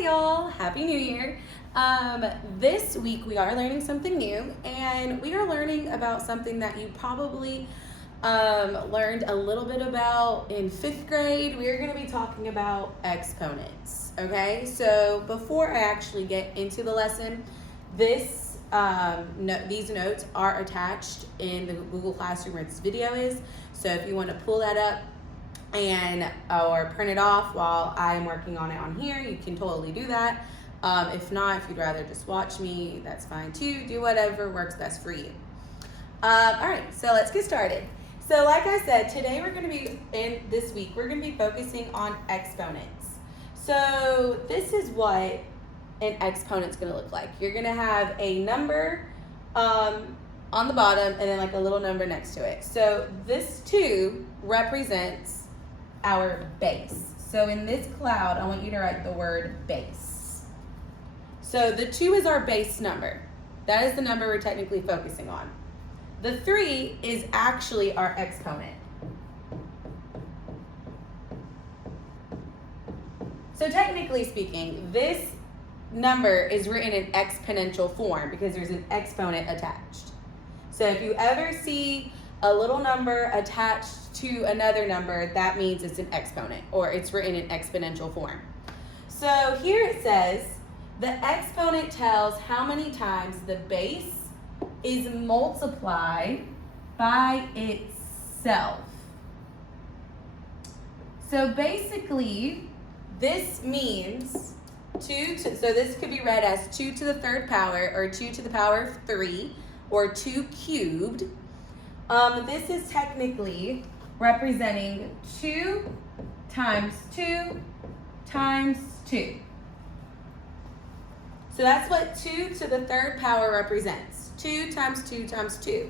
Hi y'all, Happy New Year. This week we are learning something new, and we are learning about something that you probably learned a little bit about in 5th grade. We are going to be talking about exponents, okay? So before I actually get into the lesson, these notes are attached in the Google Classroom where this video is. So if you want to pull that up or print it off while I am working on it on here, you can totally do that. If not, if you'd rather just watch me, that's fine too. Do whatever works best for you. All right, so let's get started. So like I said, today we're going to be, this week, we're going to be focusing on exponents. So this is what an exponent's going to look like. You're going to have a number on the bottom and then like a little number next to it. So this 2 represents our base. So in this cloud, I want you to write the word base. So the 2 is our base number. That is the number we're technically focusing on. The 3 is actually our exponent. So technically speaking, this number is written in exponential form because there's an exponent attached. So if you ever see a little number attached to another number, that means it's an exponent, or it's written in exponential form. So here it says, the exponent tells how many times the base is multiplied by itself. So basically, this means so this could be read as 2 to the 3rd power, or 2 to the power of 3, or 2 cubed. This is technically representing 2 times 2 times 2. So that's what 2 to the 3rd power represents. 2 times 2 times 2.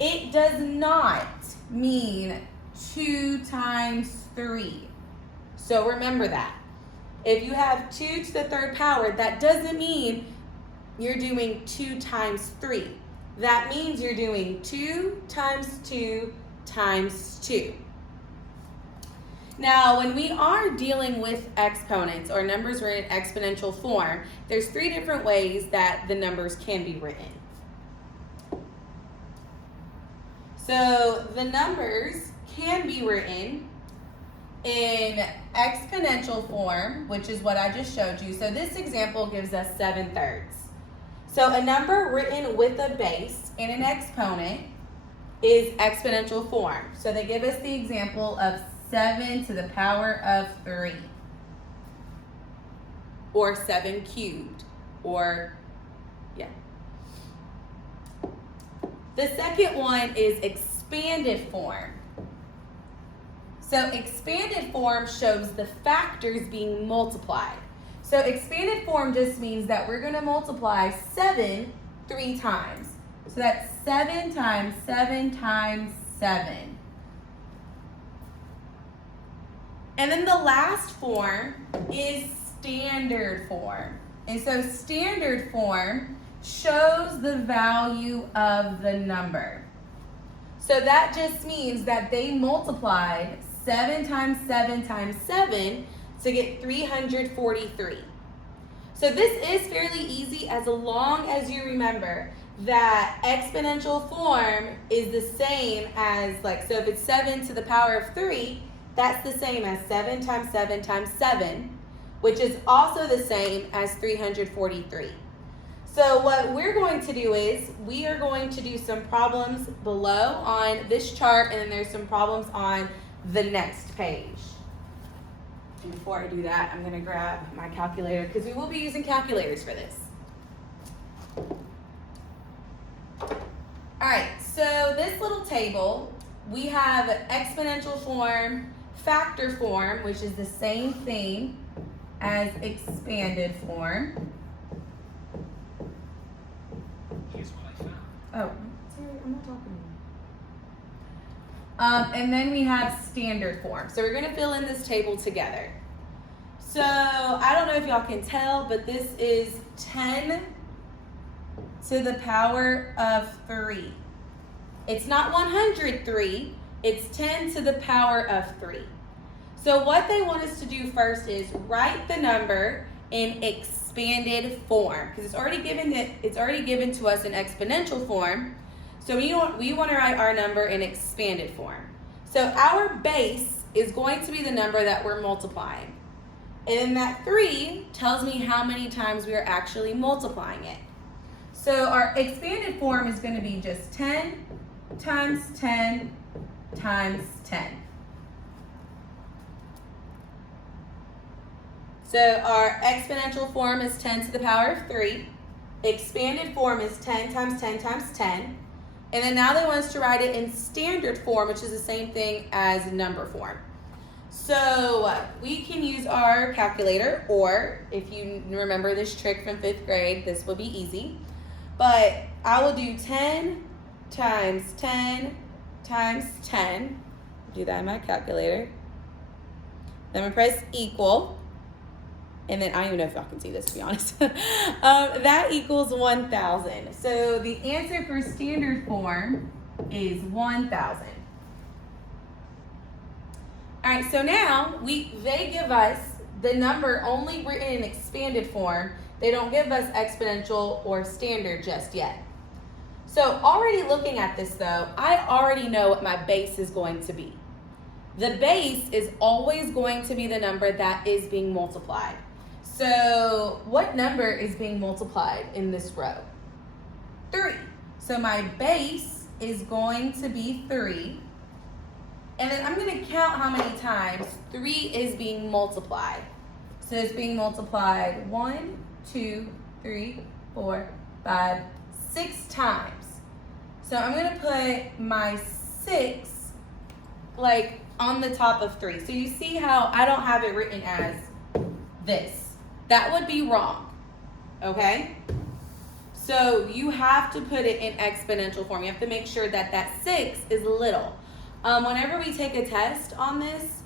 It does not mean 2 times 3. So remember that. If you have 2 to the 3rd power, that doesn't mean you're doing 2 times 3. That means you're doing 2 times 2 times 2. Now, when we are dealing with exponents or numbers written in exponential form, there's 3 different ways that the numbers can be written. So the numbers can be written in exponential form, which is what I just showed you. So this example gives us 7/3. So a number written with a base and an exponent is exponential form. So they give us the example of 7 to the power of 3, or 7 cubed, or The second one is expanded form. So expanded form shows the factors being multiplied. So expanded form just means that we're going to multiply 7 3 times. So that's 7 times 7 times 7. And then the last form is standard form. And so standard form shows the value of the number. So that just means that they multiplied 7 times 7 times 7 to get 343. So this is fairly easy as long as you remember that exponential form is the same as, so if it's 7 to the power of 3, that's the same as 7 times 7 times 7, which is also the same as 343. So what we're going to do is we are going to do some problems below on this chart, and then there's some problems on the next page. And before I do that, I'm going to grab my calculator because we will be using calculators for this. All right, so this little table, we have exponential form, factor form, which is the same thing as expanded form. Here's what I found. Oh, sorry, I'm not talking to you. And then we have standard form. So we're going to fill in this table together. So I don't know if y'all can tell, but this is 10 to the power of 3. It's not 103, it's 10 to the power of 3. So what they want us to do first is write the number in expanded form because it's already given to us in exponential form. So we want to write our number in expanded form. So our base is going to be the number that we're multiplying. And then that 3 tells me how many times we are actually multiplying it. So our expanded form is going to be just 10 times 10 times 10. So our exponential form is 10 to the power of 3. Expanded form is 10 times 10 times 10. And then now they want us to write it in standard form, which is the same thing as number form. So we can use our calculator, or if you remember this trick from 5th grade, this will be easy. But I will do 10 times 10 times 10. Do that in my calculator. Then I'm going to press equal. And then I don't even know if y'all can see this, to be honest. That equals 1,000. So the answer for standard form is 1,000. All right, so now they give us the number only written in expanded form. They don't give us exponential or standard just yet. So already looking at this though, I already know what my base is going to be. The base is always going to be the number that is being multiplied. So what number is being multiplied in this row? 3. So my base is going to be 3. And then I'm going to count how many times 3 is being multiplied. So it's being multiplied 1, 2, 3, 4, 5, 6 times. So I'm going to put my 6 like on the top of 3. So you see how I don't have it written as this. That would be wrong, okay? So you have to put it in exponential form. You have to make sure that that 6 is little. Whenever we take a test on this,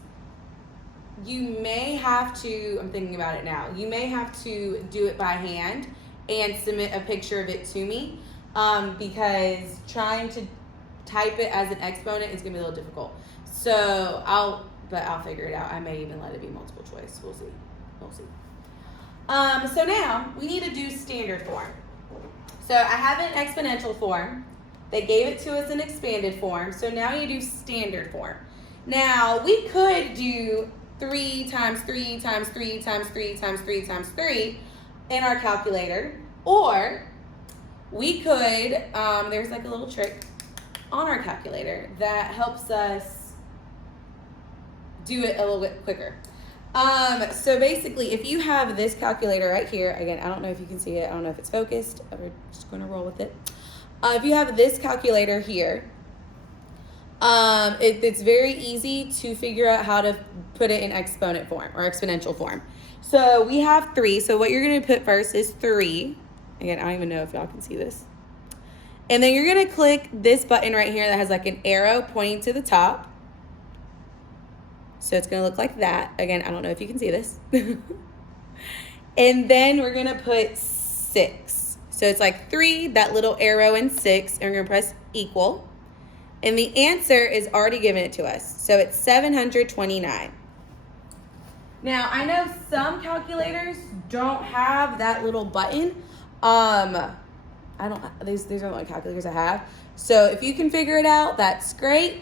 you may have to, I'm thinking about it now, you may have to do it by hand and submit a picture of it to me because trying to type it as an exponent is gonna be a little difficult. So I'll figure it out. I may even let it be multiple choice. We'll see. So now we need to do standard form. So I have an exponential form. They gave it to us in expanded form. So now you do standard form. Now we could do 3 times 3 times 3 times 3 times 3 times 3 in our calculator. Or we could, there's like a little trick on our calculator that helps us do it a little bit quicker. So basically, if you have this calculator right here, again, I don't know if you can see it. I don't know if it's focused. We're just going to roll with it. If you have this calculator here, it's very easy to figure out how to put it in exponent form or exponential form. So we have 3. So what you're going to put first is 3. Again, I don't even know if y'all can see this. And then you're going to click this button right here that has like an arrow pointing to the top. So it's going to look like that. Again, I don't know if you can see this. And then we're going to put 6. So it's like 3, that little arrow, and 6. And we're going to press equal. And the answer is already given it to us. So it's 729. Now, I know some calculators don't have that little button. These are the only calculators I have. So if you can figure it out, that's great.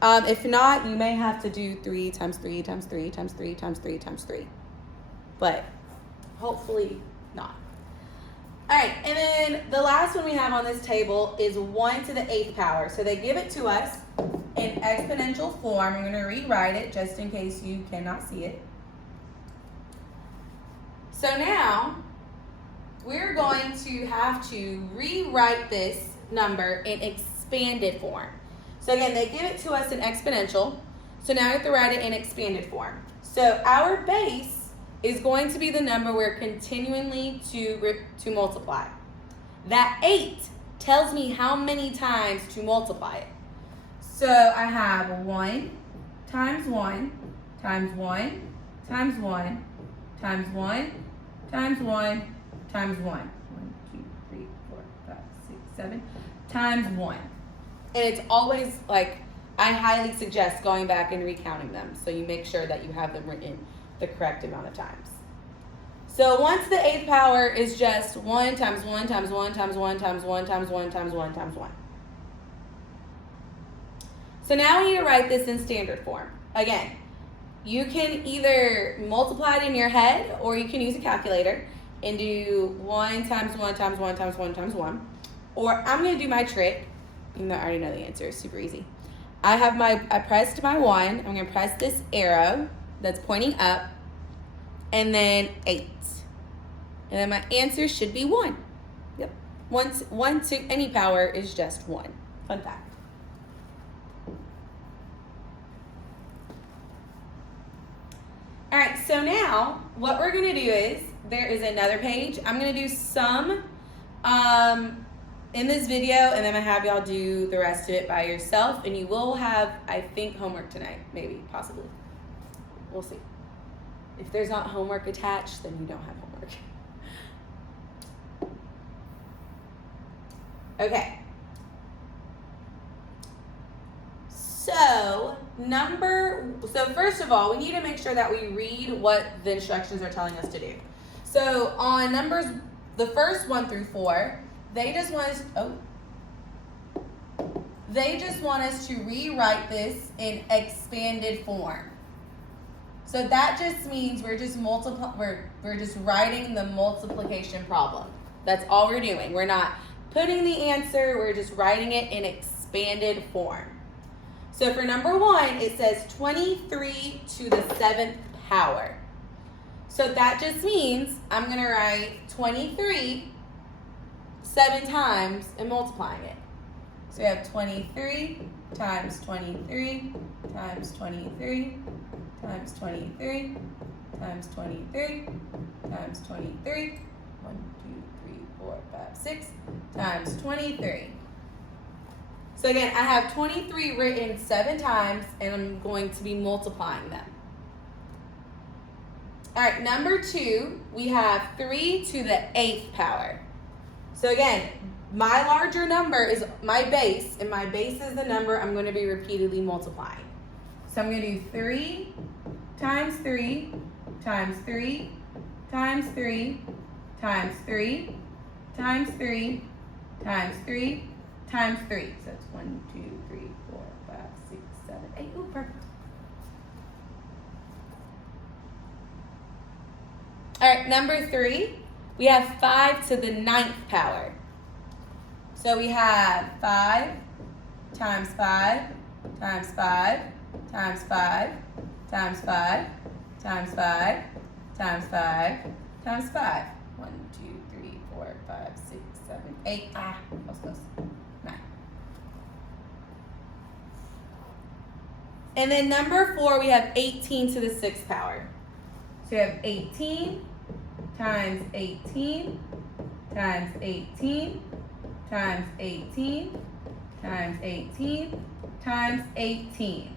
If not, you may have to do 3 times 3 times 3 times 3 times 3 times 3. But hopefully not. All right, and then the last one we have on this table is 1 to the 8th power. So they give it to us in exponential form. I'm going to rewrite it just in case you cannot see it. So now we're going to have to rewrite this number in expanded form. So again, they give it to us in exponential. So now we have to write it in expanded form. So our base is going to be the number we're continuing to multiply. That 8 tells me how many times to multiply it. So I have 1 times 1 times 1 times 1 times 1 times 1 times 1. 1, 2, 3, 4, 5, 6, 7 times 1. And it's always like, I highly suggest going back and recounting them so you make sure that you have them written the correct amount of times. So once the 8th power is just 1 times 1 times 1 times 1 times 1 times 1 times 1 times 1. So now we need to write this in standard form. Again, you can either multiply it in your head or you can use a calculator and do 1 times 1 times 1 times 1 times 1. Or I'm going to do my trick, even though I already know the answer. It's super easy. I pressed my 1. I'm going to press this arrow that's pointing up, and then 8. And then my answer should be 1. Yep. 1 to any power is just 1. Fun fact. All right, so now what we're going to do is, there is another page. I'm going to do some in this video, and then I'm going to have y'all do the rest of it by yourself. And you will have, I think, homework tonight. Maybe, possibly. We'll see. If there's not homework attached, then you don't have homework. Okay. So first of all, we need to make sure that we read what the instructions are telling us to do. So on numbers, the first 1 through 4, they just want us to rewrite this in expanded form. So that just means we're just writing the multiplication problem. That's all we're doing. We're not putting the answer, we're just writing it in expanded form. So for number 1, it says 23 to the 7th power. So that just means I'm going to write 23 7 times and multiplying it. So we have 23 times 23 times 23 times 23 times 23 times 23. 1, 2, 3, 4, 5, 6 times 23. So again, I have 23 written 7 times, and I'm going to be multiplying them. All right, number 2, we have 3 to the 8th power. So again, my larger number is my base, and my base is the number I'm going to be repeatedly multiplying. So I'm going to do 3 times 3 times 3 times 3 times 3 times 3 times 3 times 3. So that's 1, 2, 3, 4, 5, 6, 7, 8. Ooh, perfect. All right, number 3, we have 5 to the 9th power. So we have 5 times 5 times 5 times 5 times 5 times 5 times 5 times 5. 1, 2, 3, 4, 5, 6, 7, 8. That was close. 9. And then number 4, we have 18 to the 6th power. So we have 18 times 18 times 18 times 18 times 18 times 18.